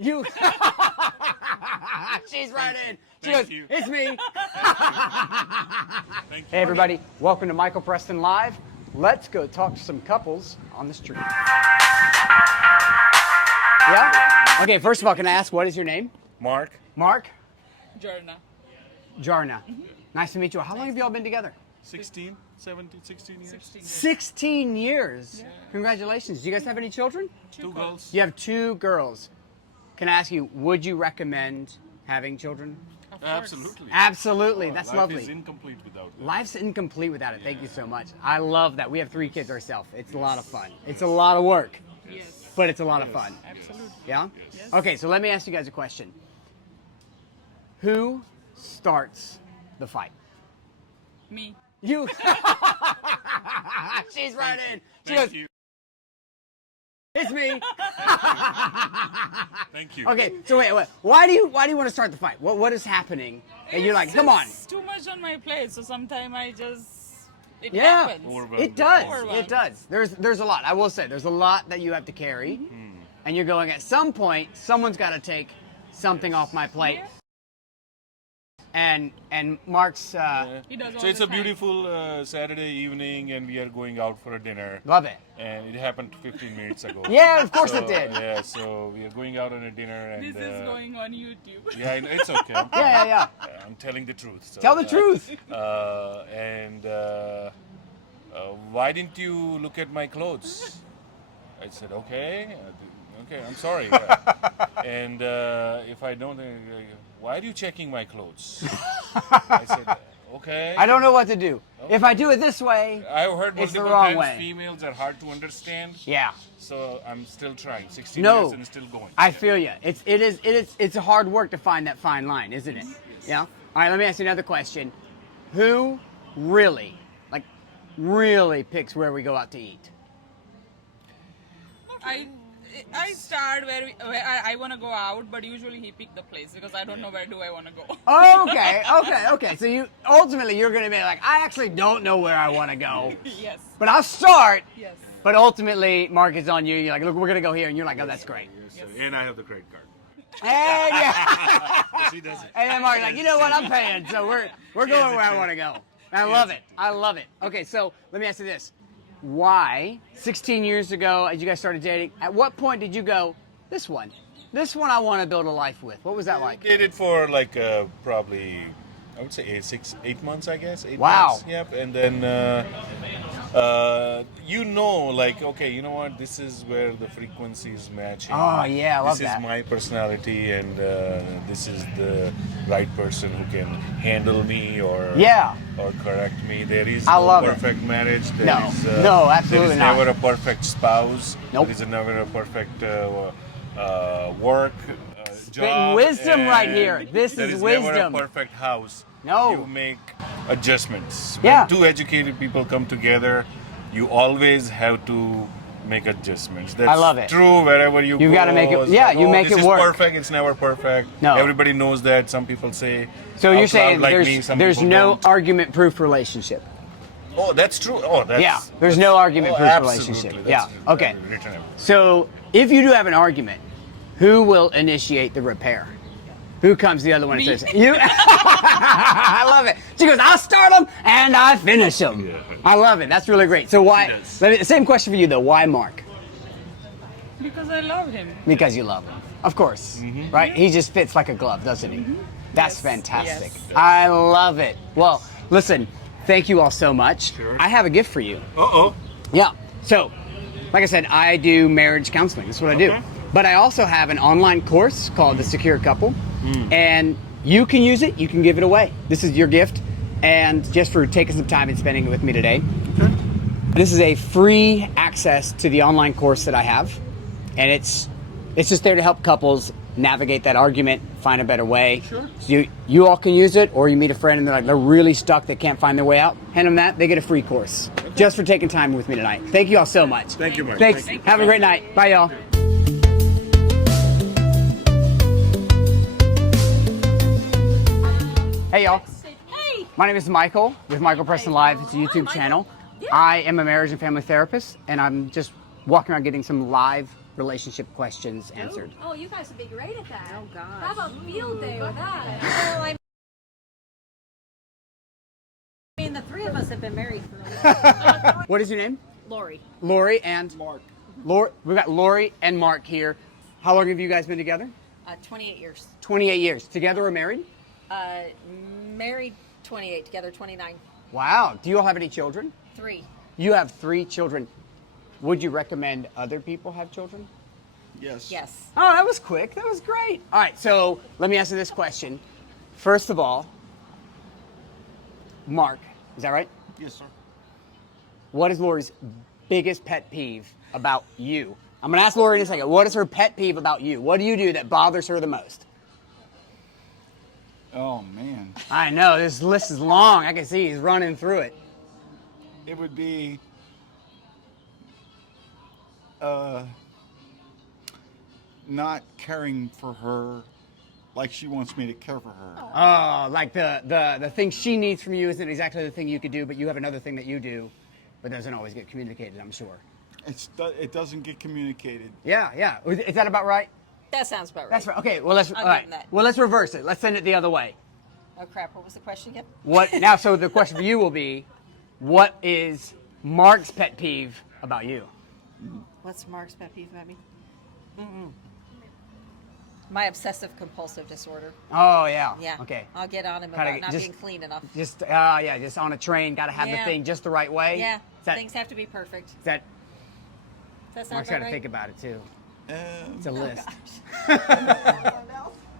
You. She's right in. She Thank goes, you. it's me. Thank you. Hey, everybody. Welcome to Michael Preston Live. Let's go talk to some couples on the street. Yeah? Okay, first of all, can I ask, what is your name? Mark, Mark? Jarna. Jarna. Nice to meet you. How long have you all been together? 16, 17, 16 years. 16 years. Congratulations. Do you guys have any children? Two girls. You have 2 girls. Can I ask you, would you recommend having children? Absolutely. Absolutely. That's Life lovely. is incomplete without them. Life's incomplete without it. Thank you so much. I love that. We have 3 kids ourselves. It's a lot of fun. It's a lot of work, Yes. but it's a lot of fun. Absolutely. Yeah? Yes. Okay, so let me ask you guys a question. Who starts the fight? Me. You. She's right in. She Thank goes, you. it's me. Thank you. Okay, so wait. Why do you want to start the fight? What is happening? And you're like, come on. It's too much on my plate, so sometimes it Yeah, happens. Overwhelmed. it does. Overwhelmed. It does. There's a lot. I will say there's a lot that you have to carry, and you're going. At some point, someone's got to take something off my plate. Yeah. And Mark's He does all So it's the a time. beautiful Saturday evening, and we are going out for a dinner. love it. And it happened 15 minutes ago. Yeah, of course So, it did. Yeah, so we are going out on a dinner, and This is going on YouTube. yeah, I know, it's okay. I'm, Yeah. I'm telling the truth. So, Tell the truth. Why didn't you look at my clothes? I said, okay, I'm sorry. And if I don't, why are you checking my clothes? I said, okay. I don't know what to do. If I do it this way, I've heard It's the multiple wrong times way. females are hard to understand, yeah. so I'm still trying. 16 No. years and still going. I feel you. It's a hard work to find that fine line, isn't it? Yeah. All right. Let me ask you another question. Who really picks where we go out to eat? I start where I want to go out, but usually he pick the place because I don't know where do I want to go. Okay. So you're going to be like, I actually don't know where I want to go, Yes. but I'll start. Yes. But ultimately, Mark is on you. You're like, look, we're going to go here, and you're like, oh, that's great. Yes, sir. And I have the credit card. And yeah. Yes, he does it. And then Mark's like, you know what? I'm paying, so we're going where I want to go. And I love it. Okay, so let me ask you this. Why, 16 years ago, as you guys started dating, at what point did you go, this one I want to build a life with? What was that like? Dated for like probably, I would say 8 months, I guess. 8 Wow. months. Yep. And then, like, okay, you know what? This is where the frequency is matching. Oh, yeah, I love this that. is my personality, and this is the right person who can handle me or correct me. There is I no love it. perfect marriage. There No. is, No, absolutely there is not. never a perfect spouse. Nope. There is never a perfect work. Spitting wisdom right and here. This there is is wisdom. never a perfect house. No. You make adjustments. Yeah. When 2 educated people come together, you always have to make adjustments. That's I love it. true wherever you You've go. gotta make it- It's yeah, like, you oh, make this it is work. perfect. It's never perfect. No. Everybody knows that. Some people say. So you're out saying loud like me, some there's people no don't. argument-proof relationship? Oh, that's true. Oh, that's. Yeah, there's no argument-proof absolutely. relationship. That's Yeah, okay. written everywhere. So if you do have an argument, who will initiate the repair? Who comes the other one and Me. says, you? I love it. She goes, I'll start them and I finish them. Yeah. I love it. That's really great. So why, does. same question for you though, why Mark? Because I love him. Because you love him. Of course, right? He just fits like a glove, doesn't he? That's Yes. fantastic. Yes. I love it. Well, listen, thank you all so much. Sure. I have a gift for you. Uh-oh. Yeah. So, like I said, I do marriage counseling. That's what I do. Okay. But I also have an online course called The Secure Couple. And you can use it. You can give it away. This is your gift. And just for taking some time and spending it with me today. Okay. This is a free access to the online course that I have. And it's just there to help couples navigate that argument, find a better way. Sure. So you all can use it, or you meet a friend and they're really stuck, they can't find their way out. Hand them that, they get a free course. Just for taking time with me tonight. Thank you all so much. Thank you, Mark. Thanks. Thank Have a great night. Bye, y'all. Hey, y'all. Hey! My name is Michael with Michael Preston Live. It's a YouTube channel. I am a marriage and family therapist, and I'm just walking around getting some live relationship questions answered. Oh, you guys would be great at that. Oh, gosh. How about field day with that? Well, I mean, the three of us have been married for a while. What is your name? Lori. Lori and Mark. We've got Lori and Mark here. How long have you guys been together? 28 years. 28 years. Together or married? Married 28, together 29. Wow. Do you all have any children? 3. You have 3 children. Would you recommend other people have children? Yes. Yes. Oh, that was quick. That was great. All right, so let me ask you this question. First of all, Mark, is that right? Yes, sir. What is Lori's biggest pet peeve about you? I'm going to ask Lori in a second. What is her pet peeve about you? What do you do that bothers her the most? Oh, man. I know, this list is long. I can see he's running through it. It would be not caring for her like she wants me to care for her. Oh, like the thing she needs from you isn't exactly the thing you could do, but you have another thing that you do, but doesn't always get communicated, I'm sure. It doesn't get communicated. Yeah, yeah. Is that about right? That sounds about right. That's right. Okay, well, let's, I'll all give right. him that. Well, let's reverse it. Let's send it the other way. Oh, crap. What was the question again? What now? So the question for you will be, what is Mark's pet peeve about you? What's Mark's pet peeve about me? My obsessive compulsive disorder. Oh yeah. Yeah. Okay. I'll get on him Kinda about not just- being clean enough. Just just on a train, got to have the Yeah. thing just the right way. Yeah. Is that, Things have to be perfect. is that Does that sound Mark's about got to right? think about it too. It's a Oh, list. gosh.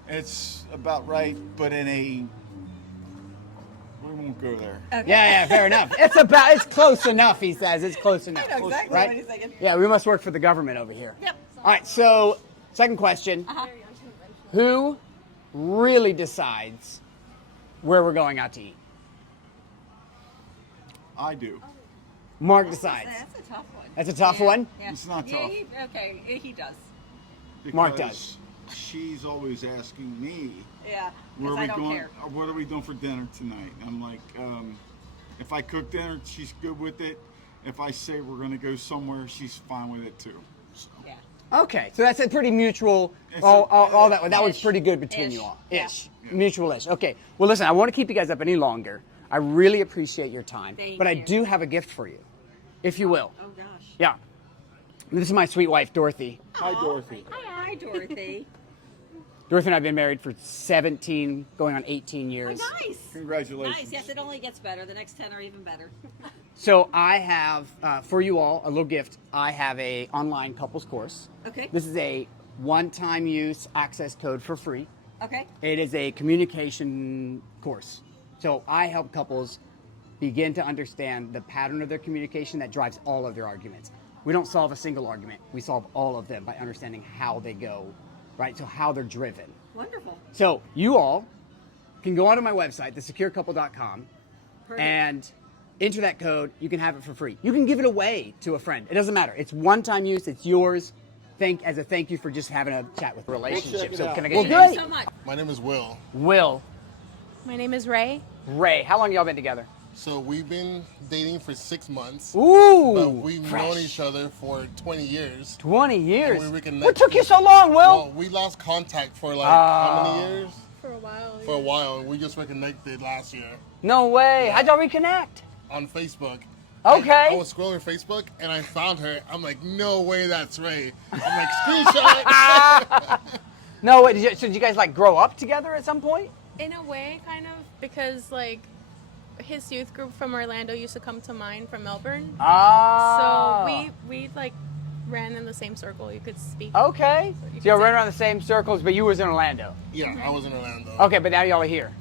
It's about right, but in a... We won't go there. Yeah, yeah, fair enough. It's close enough. He says it's close enough. I know exactly right? what he's thinking. Yeah, we must work for the government over here. Yep. All right. So, second question: Who really decides where we're going out to eat? I do. Mark decides. That's a tough one. That's a tough one? Yeah. It's not Yeah, tough. he does. Mark Because she's always asking me, Yeah. where Because are I we don't going? care. What are we doing for dinner tonight? I'm like, if I cook dinner, she's good with it. If I say we're going to go somewhere, she's fine with it too. So. Yeah. Okay, so that's a pretty mutual. It's All that one's Ish. pretty good between you Ish. all. Yeah. Ish, mutual-ish. Okay. Well, listen, I want to keep you guys up any longer. I really appreciate your time, Thank but I you. do have a gift for you, if you will. Oh, gosh. Yeah. This is my sweet wife, Dorothy. Hi, Dorothy. Hi, Dorothy. Dorothy and I have been married for 17, going on 18 years. Nice. Congratulations. Nice. Yes, it only gets better. The next 10 are even better. So I have, for you all, a little gift. I have a online couples course. Okay. This is a one-time use access code for free. Okay. It is a communication course. So I help couples begin to understand the pattern of their communication that drives all of their arguments. We don't solve a single argument. We solve all of them by understanding how they go, right? So how they're driven. Wonderful. So you all can go onto my website, thesecurecouple.com, Perfect. and enter that code. You can have it for free. You can give it away to a friend. It doesn't matter. It's one-time use. It's yours. As a thank you for just having a chat with relationship. So can I get Thank your you name? so much. My name is Will. Will, My name is Ray. Ray. How long y'all been together? So we've been dating for 6 months. Ooh, But we've fresh. known each other for 20 years. 20 years. And we reconnected. What took you so long, Will? Well, we lost contact for like how many years? For a while. For a while. We just reconnected last year No way. Yeah. How'd y'all reconnect? on Facebook. Okay. I was scrolling Facebook and I found her. I'm like, no way, that's Ray. I'm like, screenshot. No, wait, so did you guys like grow up together at some point? In a way, kind of, because like his youth group from Orlando used to come to mine from Melbourne. Ah. So we like ran in the same circle. You could speak. Okay. So you So y'all could ran say- around the same circles, but you was in Orlando. Yeah, I was in Orlando. Okay, but now y'all are here.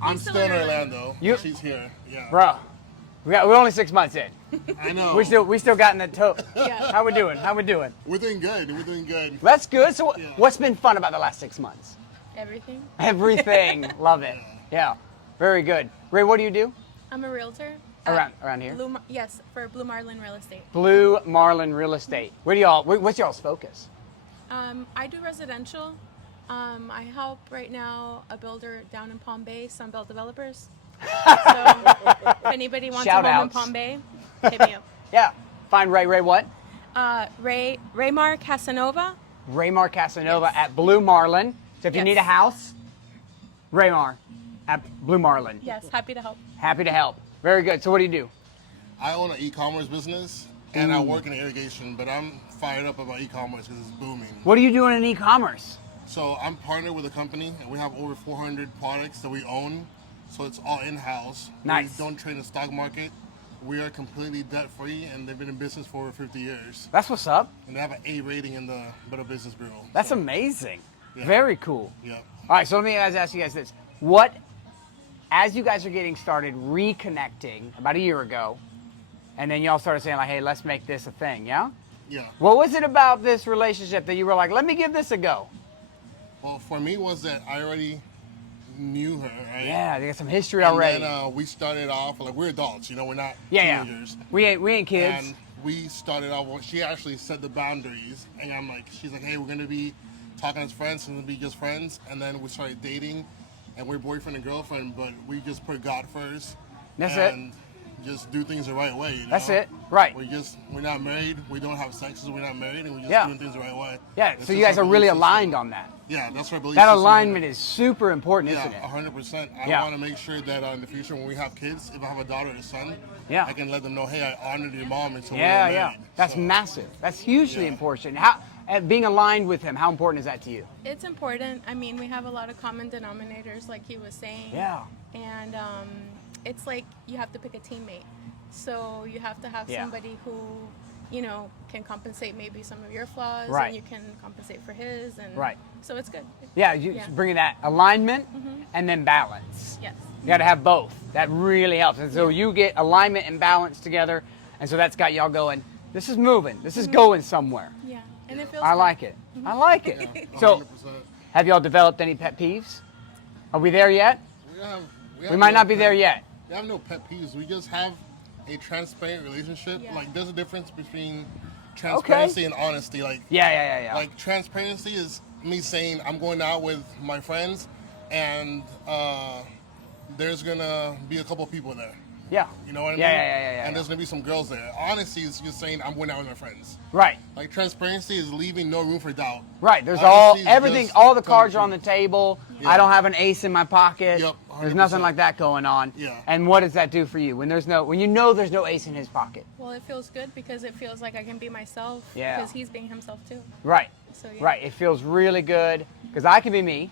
I'm He's still still in in Orlando. You- She's here. Yeah. Bro, we're only 6 months in. I know. We still got in the toe. Yeah. How we doing? We're doing good. We're doing good. That's good. So Yeah. what's been fun about the last 6 months? Everything. Everything. Love it. Yeah. Very good. Ray, what do you do? I'm a realtor. Around here? Yes, for Blue Marlin Real Estate. Blue Marlin Real Estate. What's y'all's focus? I do residential. I help right now a builder down in Palm Bay, Sunbelt Developers. So if anybody wants Shout a home in outs. Palm Bay, hit me up. Yeah. Find Ray. Ray what? Raymar Casanova. Raymar Casanova at Blue Marlin. So if you Yes. need a house, Raymar at Blue Marlin. Yes, happy to help. Happy to help. Very good. So what do you do? I own an e-commerce business and I work in irrigation, but I'm fired up about e-commerce because it's booming. What are you doing in e-commerce? So I'm partnered with a company and we have over 400 products that we own. So it's all in-house. Nice. We don't trade in the stock market. We are completely debt-free and they've been in business for over 50 years. That's what's up. And they have an A rating in the Better Business Bureau. That's So, amazing. Yeah. Very cool. Yeah. All right, so let me ask you guys this. What, as you guys are getting started reconnecting about a year ago, and then y'all started saying like, hey, let's make this a thing, yeah? Yeah. What was it about this relationship that you were like, let me give this a go? Well, for me was that I already knew her, right? Yeah, they got some history And already. then we started off, like we're adults, you know, we're not yeah. teenagers. We ain't kids. And we started off, well, she actually set the boundaries. And I'm like, she's like, hey, we're going to be talking as friends and be just friends. And then we started dating and we're boyfriend and girlfriend, but we just put God first. That's it. And just do things the right way. You know? That's it. Right. We're not married. We don't have sex, so we're not married, and we're just Yeah. doing things the right way. Yeah, It's so you just guys our are really belief system. aligned on that. Yeah, that's our belief That system. alignment is super important, Yeah, isn't it? 100%. I Yeah. want to make sure that in the future, when we have kids, if I have a daughter or a son, Yeah. I can let them know, hey, I honored your mom until we Yeah, were yeah. married. That's So, massive. That's hugely Yeah. important. How being aligned with him, how important is that to you? It's important. I mean, we have a lot of common denominators, like he was saying. Yeah. And it's like you have to pick a teammate. So you have to have Yeah. somebody who, you know, can compensate maybe some of your flaws, Right. and you can compensate for his, and Right. so it's good. Yeah, you bringing that alignment and then balance. Yes. You got to have both. That really helps. And so you get alignment and balance together, and so that's got y'all going. This is moving. This is going somewhere. Yeah, and it feels. I good. like it. I like it. So, 100%. have y'all developed any pet peeves? Are we there yet? We might not be there yet. We have no pet peeves. We just have a transparent relationship. Yeah. Like, there's a difference between transparency and honesty. Like, Yeah. like transparency is me saying I'm going out with my friends, and there's gonna be a couple people there. Yeah. You know what I mean? Yeah. And there's gonna be some girls there. Honesty is just saying I'm going out with my friends. Right. Like transparency is leaving no room for doubt. Right. There's Honesty is everything, just all the telling cards the are on the truth. table. Yeah. I don't have an ace in my pocket. Yep, There's nothing 100%. like that going on. Yeah. And what does that do for you when you know there's no ace in his pocket? Well, it feels good because it feels like I can be myself. Yeah. Because he's being himself too. Right. So yeah. Right. It feels really good because I can be me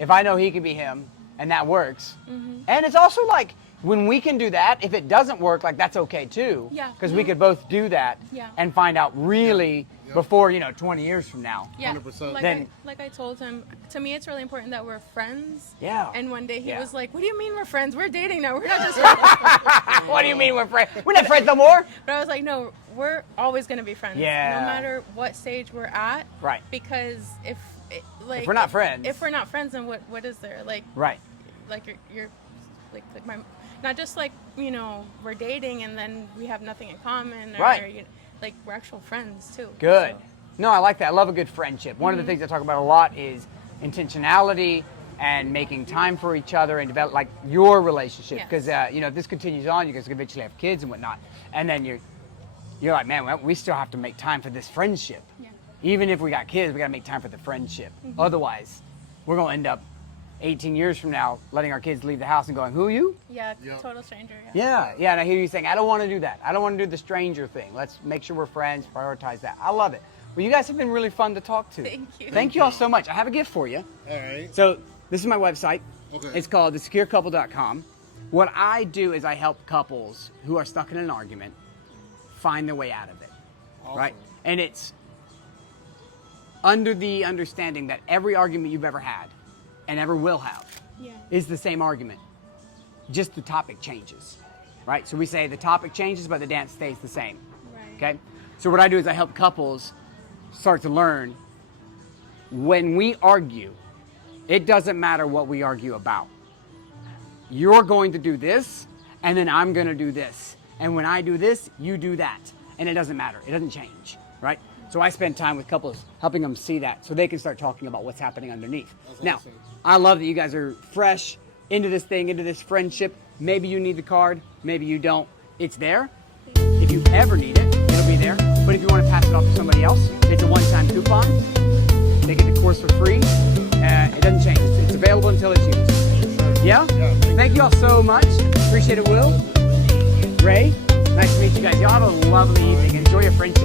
if I know he can be him, and that works. Mm-hmm. And it's also like when we can do that, if it doesn't work, like that's okay too. Yeah. Because we could both do that Yeah. and find out really Yeah. before, 20 years from now. Yeah. 100%. Like I told him, to me it's really important that we're friends. Yeah. And one day he Yeah. was like, "What do you mean we're friends? We're dating now. We're not just friends." What do you mean we're friends? We're not friends no more? But I was like, "No, we're always gonna be friends. Yeah. No matter what stage we're at. Right. Because if we're not friends. if we're not friends, then what is there? Like Right. you're like my, not just like we're dating and then we have nothing in common. Or, Right. like we're actual friends too. Good. So, No, I like that. I love a good friendship. One of the things I talk about a lot is intentionality and making time for each other and develop like your relationship. Yes. Because if this continues on, you guys eventually have kids and whatnot, and then you're like, man, we still have to make time for this friendship. yeah. Even if we got kids, we got to make time for the friendship. Otherwise, we're gonna end up 18 years from now letting our kids leave the house and going, who are you? Yeah. Yeah. Total stranger. Yeah, and I hear you saying, I don't want to do that. I don't want to do the stranger thing. Let's make sure we're friends, prioritize that. I love it. Well, you guys have been really fun to talk to. Thank you. Thank you all so much. I have a gift for you. All right. So this is my website. Okay. It's called thesecurecouple.com. What I do is I help couples who are stuck in an argument find their way out of it, right? Awesome. And it's under the understanding that every argument you've ever had and ever will have Yeah. is the same argument. Just the topic changes, right? So we say the topic changes, but the dance stays the same. Right. Okay? So what I do is I help couples start to learn when we argue, it doesn't matter what we argue about. You're going to do this, and then I'm going to do this. And when I do this, you do that. And it doesn't matter. It doesn't change, right? So I spend time with couples helping them see that so they can start talking about what's happening underneath. That's Now, awesome. I love that you guys are fresh into this thing, into this friendship. Maybe you need the card, maybe you don't. It's there. If you ever need it, it'll be there. But if you want to pass it off to somebody else, it's a one-time coupon. They get the course for free. It doesn't change. It's available until it's used. Yeah? Thank you all so much. Appreciate it, Will. Ray, nice to meet you guys. Y'all have a lovely evening. Enjoy your friendship.